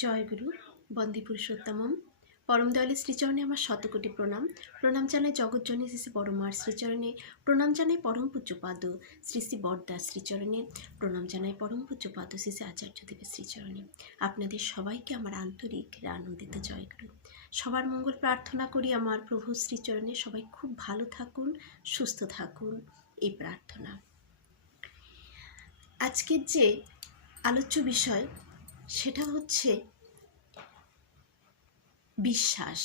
জয়গুরু বন্দে পুরুষোত্তমম পরম দয়ালের শ্রীচরণে আমার শতকোটি প্রণাম। প্রণাম জানাই জগৎজনী শ্রী শ্রী পরমার শ্রীচরণে, প্রণাম জানাই পরম পূজ্যপাদ শ্রী শ্রী বরদাস শ্রীচরণে, প্রণাম জানাই পরম পূজ্যপাদ শ্রী শ্রী আচার্যদেবের শ্রীচরণে। আপনাদের সবাইকে আমার আন্তরিক আনন্দিত জয়গুরু। সবার মঙ্গল প্রার্থনা করি আমার প্রভু শ্রীচরণে। সবাই খুব ভালো থাকুন, সুস্থ থাকুন, এই প্রার্থনা। আজকের যে আলোচ্য বিষয় সেটা হচ্ছে বিশ্বাস।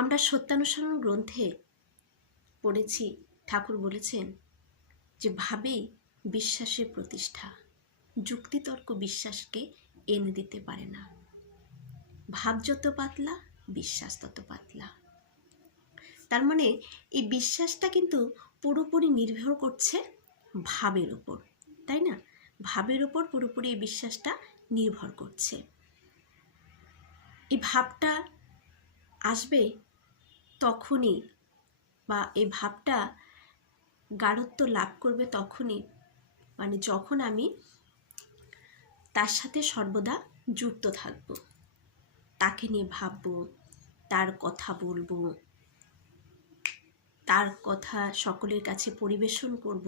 আমরা সত্যানুসরণ গ্রন্থে পড়েছি, ঠাকুর বলেছেন যে ভাবেই বিশ্বাসের প্রতিষ্ঠা, যুক্তিতর্ক বিশ্বাসকে এনে দিতে পারে না। ভাব যত পাতলা, বিশ্বাস তত পাতলা। তার মানে এই বিশ্বাসটা কিন্তু পুরোপুরি নির্ভর করছে ভাবের উপর, তাই না? ভাবের উপর পুরোপুরি এই বিশ্বাসটা নির্ভর করছে। এই ভাবটা আসবে তখনই, বা এই ভাবটা গাঢ়ত্ব লাভ করবে তখনই, মানে যখন আমি তার সাথে সর্বদা যুক্ত থাকব, তাকে নিয়ে ভাবব, তার কথা বলবো, তার কথা সকলের কাছে পরিবেশন করব।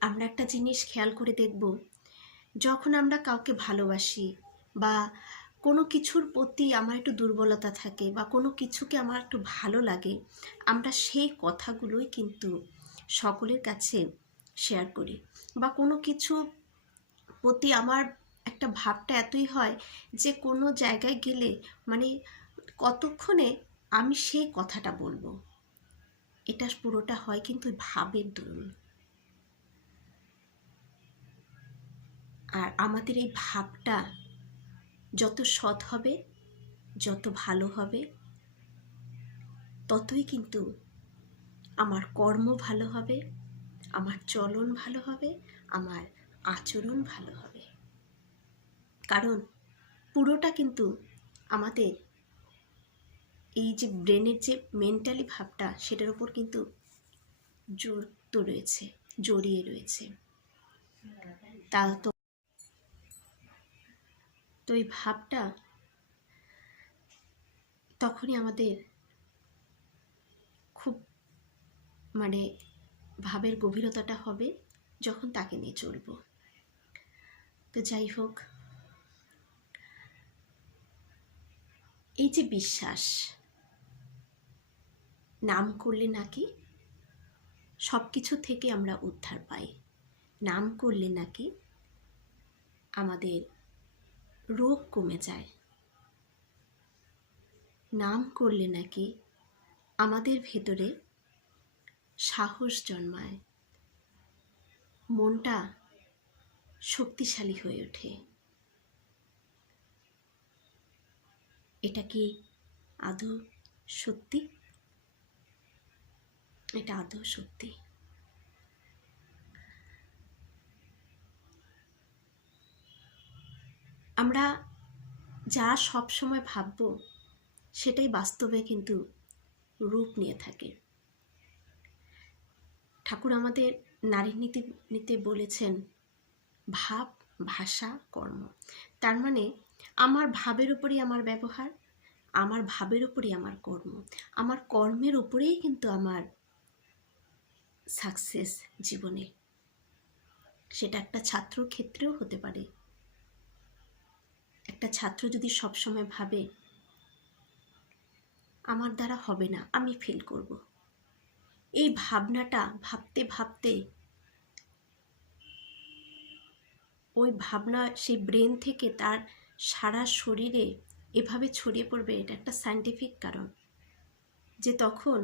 আমরা একটা জিনিস খেয়াল করে দেখব, যখন আমরা কাউকে ভালোবাসি বা কোনো কিছুর প্রতি আমার একটু দুর্বলতা থাকে বা কোনো কিছুকে আমার একটু ভালো লাগে, আমরা সেই কথাগুলোই কিন্তু সকলের কাছে শেয়ার করি। বা কোনো কিছু প্রতি আমার একটা ভাবটা এতই হয় যে কোনো জায়গায় গেলে মানে কতক্ষণে আমি সেই কথাটা বলবো। এটা পুরোটা হয় কিন্তু ভাবের দরুন। আর আমাদের এই ভাবটা যত সৎ হবে, যত ভালো হবে, ততই কিন্তু আমার কর্ম ভালো হবে, আমার চলন ভালো হবে, আমার আচরণ ভালো হবে। কারণ পুরোটা কিন্তু আমাদের এই যে ব্রেনের যে মেন্টালি ভাবটা, সেটার উপর কিন্তু জড়িত রয়েছে, জড়িয়ে রয়েছে। তা তো এই ভাবটা তখনই আমাদের খুব মানে ভাবের গভীরতাটা হবে যখন তাকে নিয়ে চলব। তো যাই হোক, এই যে বিশ্বাস, নাম করলে নাকি সব কিছু থেকে আমরা উদ্ধার পাই, নাম করলে নাকি আমাদের রোগ কমে যায়, নাম করলে নাকি আমাদের ভেতরে সাহস জন্মায়, মনটা শক্তিশালী হয়ে ওঠে। এটা কি আদৌ সত্যি? এটা আদৌ সত্যি। আমরা যা সব সময় ভাবব সেটাই বাস্তবে কিন্তু রূপ নিয়ে থাকে। ঠাকুর আমাদের নারী নীতিতে বলেছেন ভাব, ভাষা, কর্ম। তার মানে আমার ভাবের উপরই আমার ব্যবহার, আমার ভাবের উপরই আমার কর্ম, আমার কর্মের উপরেই কিন্তু আমার সাকসেস জীবনে। সেটা একটা ছাত্রর ক্ষেত্রেও হতে পারে। একটা ছাত্র যদি সবসময় ভাবে আমার দ্বারা হবে না, আমি ফেল করব, এই ভাবনাটা ভাবতে ভাবতে ওই ভাবনা সেই ব্রেন থেকে তার সারা শরীরে এভাবে ছড়িয়ে পড়বে। এটা একটা সায়েন্টিফিক কারণ যে তখন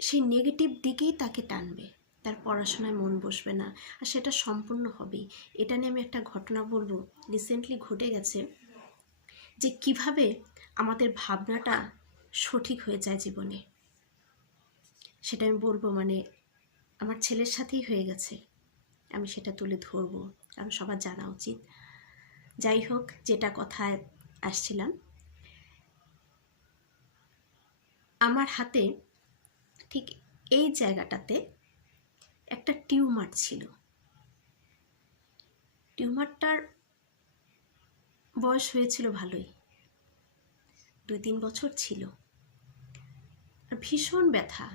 সেই নেগেটিভ দিকেই তাকে টানবে, তার পড়াশোনায় মন বসবে না, আর সেটা সম্পূর্ণ হবেই। এটা নিয়ে আমি একটা ঘটনা বলবো, রিসেন্টলি ঘটে গেছে, যে কিভাবে আমাদের ভাবনাটা সঠিক হয়ে যায় জীবনে। সেটা আমি বলবো, মানে আমার ছেলের সাথেই হয়ে গেছে, আমি সেটা তুলে ধরবো, কারণ সবার জানা উচিত। যাই হোক, যেটা কথায় আসছিলাম, আমার হাতে ঠিক এই জায়গাটাতে একটা টিউমার ছিল। টিউমারটার বয়স হয়েছিল ভালোই, 2-3 বছর ছিল। আর ভীষণ ব্যথা।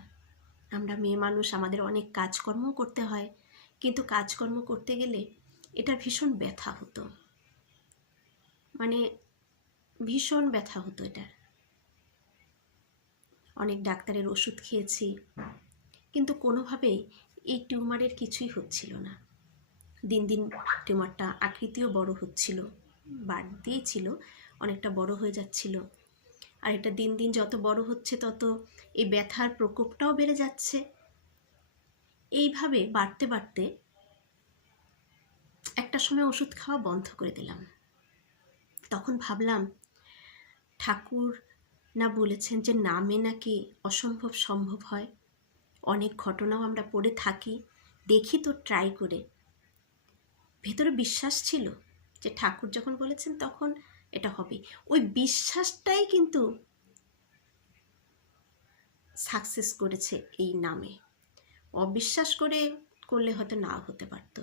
আমরা মেয়ে মানুষ, আমাদের অনেক কাজকর্ম করতে হয়, কিন্তু কাজকর্ম করতে গেলে এটার ভীষণ ব্যথা হতো, মানে ভীষণ ব্যথা হতো এটার। অনেক ডাক্তারের ওষুধ খেয়েছি, কিন্তু কোনোভাবেই এই টিউমারের কিছুই হচ্ছিল না। দিন দিন টিউমারটা আকৃতিও বড় হচ্ছিল, বাড়তেই ছিল, অনেকটা বড় হয়ে যাচ্ছিল। আর এটা দিন দিন যত বড় হচ্ছে তত এই ব্যথার প্রকোপটাও বেড়ে যাচ্ছে। এইভাবে বাড়তে বাড়তে একটা সময় ওষুধ খাওয়া বন্ধ করে দিলাম। তখন ভাবলাম, ঠাকুর না বলেছেন যে নামে নাকি অসম্ভব সম্ভব হয়। অনেক ঘটনাও আমরা পড়ে থাকি, দেখি তো ট্রাই করে। ভেতরে বিশ্বাস ছিল যে ঠাকুর যখন বলেছেন তখন এটা হবে। ওই বিশ্বাসটাই কিন্তু সাকসেস করেছে এই নামে। অবিশ্বাস করলে হয়তো নাও হতে পারত।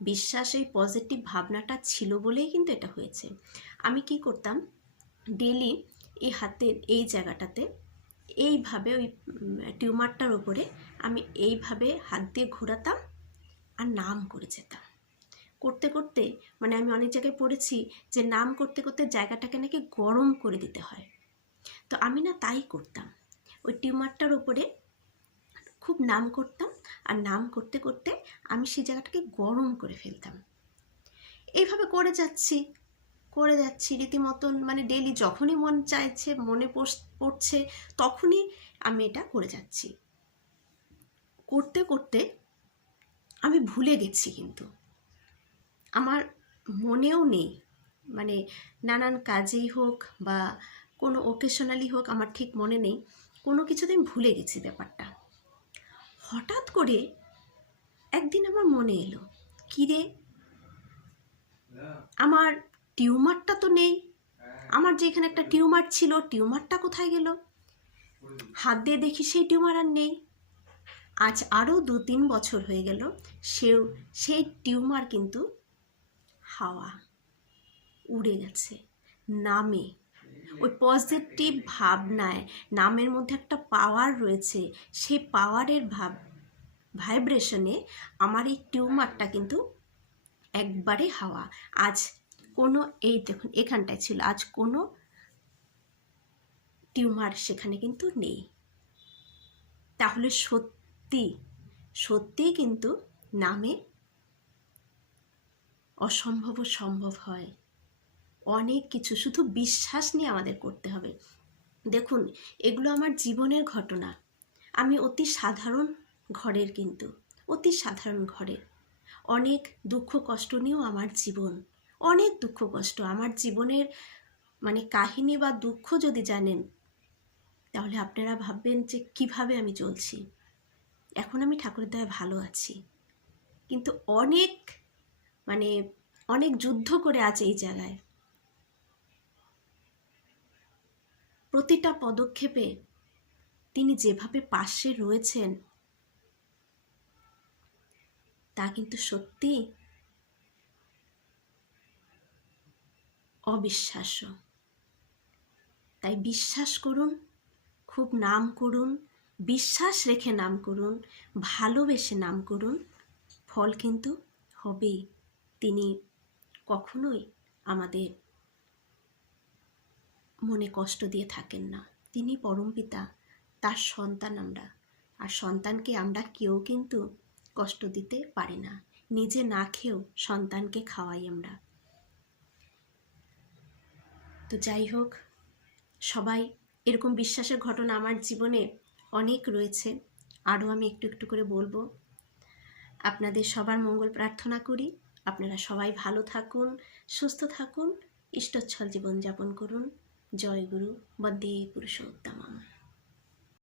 বিশ্বাস, এই পজিটিভ ভাবনাটা ছিল বলেই কিন্তু এটা হয়েছে। আমি কি করতাম, ডেলি এই হাতের এই জায়গাটাতে এইভাবে ওই টিউমারটার ওপরে আমি এইভাবে হাত দিয়ে ঘোরাতাম আর নাম করে যেতাম। করতে করতে, মানে আমি অনেক জায়গায় পড়েছি যে নাম করতে করতে জায়গাটাকে নাকি গরম করে দিতে হয়। তো আমি না তাই করতাম, ওই টিউমারটার ওপরে খুব নাম করতাম, আর নাম করতে করতে আমি সেই জায়গাটাকে গরম করে ফেলতাম। এইভাবে করে যাচ্ছি রীতিমতন, মানে ডেলি যখনই মন চাইছে, মনে পড়ছে, তখনই আমি এটা করে যাচ্ছি। করতে করতে আমি ভুলে গেছি, কিন্তু আমার মনেও নেই, মানে নানান কাজেই হোক বা কোনো ওকেশনালি হোক, আমার ঠিক মনে নেই, কোনো কিছুতে আমি ভুলে গেছি ব্যাপারটা। হঠাৎ করে একদিন আমার মনে এলো, কী রে, আমার টিউমারটা তো নেই, আমার যেখানে একটা টিউমার ছিল, টিউমারটা কোথায় গেল? হাত দিয়ে দেখি সেই টিউমার আর নেই। আজ আরও 2-3 বছর হয়ে গেল, সেই টিউমার কিন্তু হাওয়া উড়ে গেছে নামে। ওই পজিটিভ ভাবনায়, নামের মধ্যে একটা পাওয়ার রয়েছে, সেই পাওয়ারের ভাইব্রেশনে আমার এই টিউমারটা কিন্তু একবারে হাওয়া। আজ কোনো, এই দেখুন এখানটায় ছিল, আজ কোনো টিউমার সেখানে কিন্তু নেই। তাহলে সত্যি কিন্তু নামে অসম্ভব সম্ভব হয়। অনেক কিছু শুধু বিশ্বাস নিয়ে আমাদের করতে হবে। দেখুন, এগুলো আমার জীবনের ঘটনা। আমি অতি সাধারণ ঘরের, কিন্তু অতি সাধারণ ঘরের। অনেক দুঃখ কষ্ট নিয়েও আমার জীবন, অনেক দুঃখ কষ্ট। আমার জীবনের মানে কাহিনী বা দুঃখ যদি জানেন, তাহলে আপনারা ভাববেন যে কিভাবে আমি চলছি। এখন আমি ঠাকুরের দয়ায় ভালো আছি, কিন্তু অনেক যুদ্ধ করে আছে এই জায়গায়। প্রতিটা পদক্ষেপে তিনি যেভাবে পাশে রয়েছেন, তা কিন্তু সত্যি অবিশ্বাস্য। তাই বিশ্বাস করুন, খুব নাম করুন, বিশ্বাস রেখে নাম করুন, ভালোবেসে নাম করুন, ফল কিন্তু হবেই। তিনি কখনোই আমাদের মনে কষ্ট দিয়ে থাকেন না। তিনি পরমপিতা, তার সন্তান আমরা। আর সন্তানকে আমরা কেউ কিন্তু কষ্ট দিতে পারি না। নিজে না খেয়েও সন্তানকে খাওয়াই আমরা। তো যাই হোক, সবাই এরকম বিশ্বাসের ঘটনা আমার জীবনে অনেক রয়েছে, আরও আমি একটু একটু করে বলবো। আপনাদের সবার মঙ্গল প্রার্থনা করি। আপনারা সবাই ভালো থাকুন, সুস্থ থাকুন, ইষ্টচ্ছল জীবনযাপন করুন। জয় গুরু, বন্দে পুরুষোত্তমম।